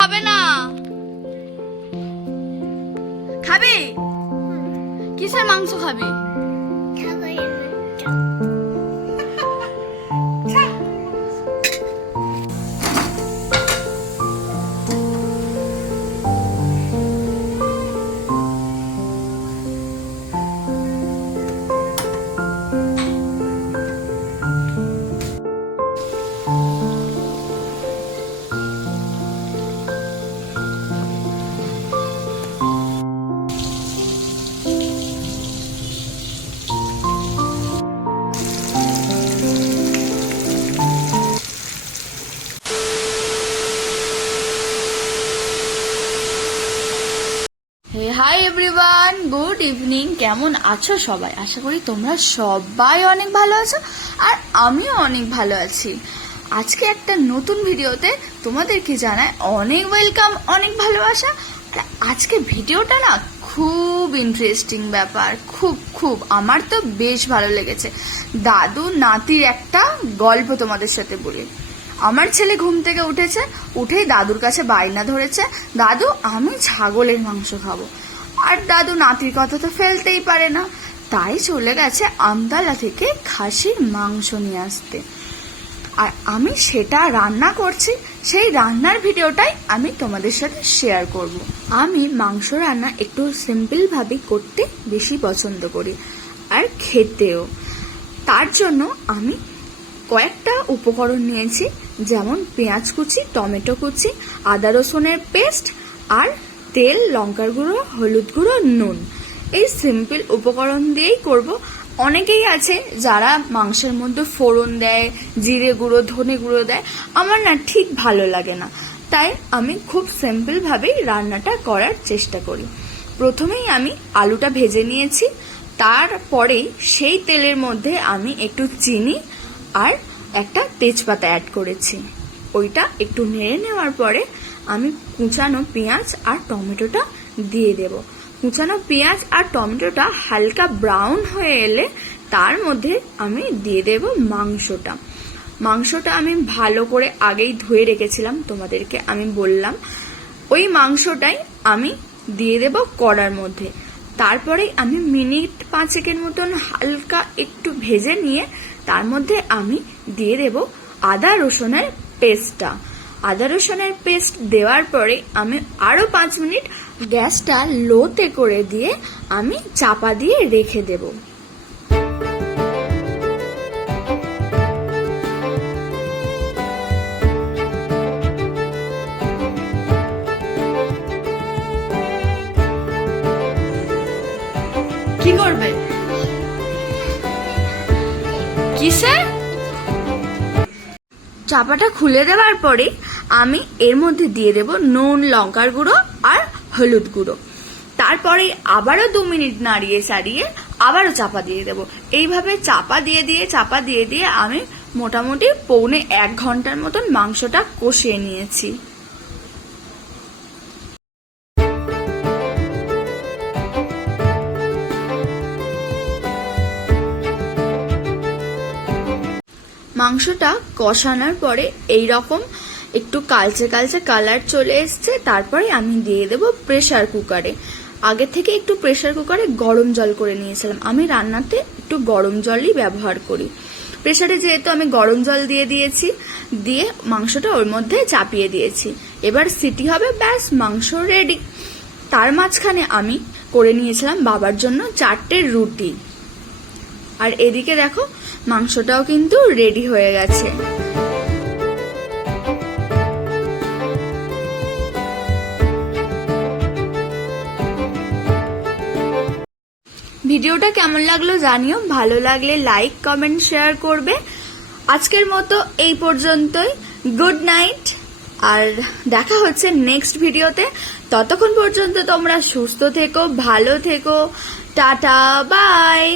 খাবে না? খাবি? কিসের মাংস খাবি? Hi everyone, good evening. কেমন আছো সবাই? আশা করি তোমরা সবাই অনেক ভালো আছো, আর আমিও অনেক ভালো আছি। আজকে একটা নতুন ভিডিওতে তোমাদেরকে জানাই অনেক ওয়েলকাম, অনেক ভালোবাসা। আর আজকে ভিডিওটা না খুব ইন্টারেস্টিং ব্যাপার, খুব আমার তো বেশ ভালো লেগেছে। দাদু নাতির একটা গল্প তোমাদের সাথে বলি। আমার ছেলে ঘুম থেকে উঠেছে, উঠেই দাদুর কাছে বায়না ধরেছে, দাদু আমি ছাগলের মাংস খাবো। আর দাদু নাতির কথা তো ফেলতেই পারে না, তাই চলে গেছে আমতলা থেকে খাসির মাংস নিয়ে আসতে। আর আমি সেটা রান্না করছি, সেই রান্নার ভিডিওটাই আমি তোমাদের সাথে শেয়ার করব। আমি মাংস রান্না একটু সিম্পল ভাবে করতে বেশি পছন্দ করি, আর খেতেও। তার জন্য আমি কয়েকটা উপকরণ নিয়েছি, যেমন পেঁয়াজ কুচি, টমেটো কুচি, আদা রসুনের পেস্ট, আর তেল, লঙ্কার গুঁড়ো, হলুদ গুঁড়ো, নুন। এই সিম্পল উপকরণ দিয়েই করব। অনেকেই আছে যারা মাংসের মধ্যে ফোড়ন দেয়, জিরে গুঁড়ো, ধনে গুঁড়ো দেয়। আমার না ঠিক ভালো লাগে না, তাই আমি খুব সিম্পল ভাবেই রান্নাটা করার চেষ্টা করি। প্রথমেই আমি আলুটা ভেজে নিয়েছি, তারপরেই সেই তেলের মধ্যে আমি একটু চিনি আর একটা তেজপাতা অ্যাড করেছি। ওইটা একটু নেড়ে নেওয়ার পরে আমি কুচানো পেঁয়াজ আর টমেটোটা দিয়ে দেব। কুচানো পেঁয়াজ আর টমেটোটা হালকা ব্রাউন হয়ে এলে তার মধ্যে আমি দিয়ে দেব মাংসটা। মাংসটা আমি ভালো করে আগেই ধুয়ে রেখেছিলাম, তোমাদেরকে আমি বললাম। ওই মাংসটাই আমি দিয়ে দেব কড়ার মধ্যে। তারপরে আমি মিনিট 5 মতন হালকা একটু ভেজে নিয়ে তার মধ্যে আমি দিয়ে দেব আদা রসুনের পেস্টটা। আদা রসুনের পেস্ট দেওয়ার পরে আমি আরো 5 মিনিট গ্যাসটা লোতে করে দিয়ে আমি চাপা দিয়ে রেখে দেব। কি করবে? কিসে? চাপাটা খুলে দেওয়ার পরে আমি এর মধ্যে দিয়ে দেব নুন, লঙ্কার গুঁড়ো আর হলুদ গুঁড়ো। তারপরে আবারও 2 মিনিট নাড়িয়ে চাড়িয়ে আবারও চাপা দিয়ে দেব। এইভাবে চাপা দিয়ে দিয়ে আমি মোটামুটি পৌনে 1 ঘন্টার মতন মাংসটা কষিয়ে নিয়েছি। মাংসটা কষানোর পরে এইরকম একটু কালচে কালচে কালার চলে এসছে। তারপরে আমি দিয়ে দেব প্রেসার কুকারে। আগে থেকে একটু প্রেসার কুকারে গরম জল করে নিয়েছিলাম। আমি রান্নাতে একটু গরম জলই ব্যবহার করি। প্রেসারে যেহেতু আমি গরম জল দিয়ে দিয়েছি, দিয়ে মাংসটা ওর মধ্যে চাপিয়ে দিয়েছি। এবার সিটি হবে, ব্যাস মাংস রেডি। তার মাঝখানে আমি করে নিয়েছিলাম বাবার জন্য 4টে রুটি। আর এদিকে দেখো মাংসটাও কিন্তু রেডি হয়ে গেছে। ভিডিওটা কেমন লাগলো জানিও, ভালো লাগলে লাইক, কমেন্ট, শেয়ার করবে। আজকের মতো এই পর্যন্তই। গুড নাইট, আর দেখা হচ্ছে নেক্সট ভিডিওতে। ততক্ষণ পর্যন্ত তোমরা সুস্থ থেকো, ভালো থেকো। Tata, by.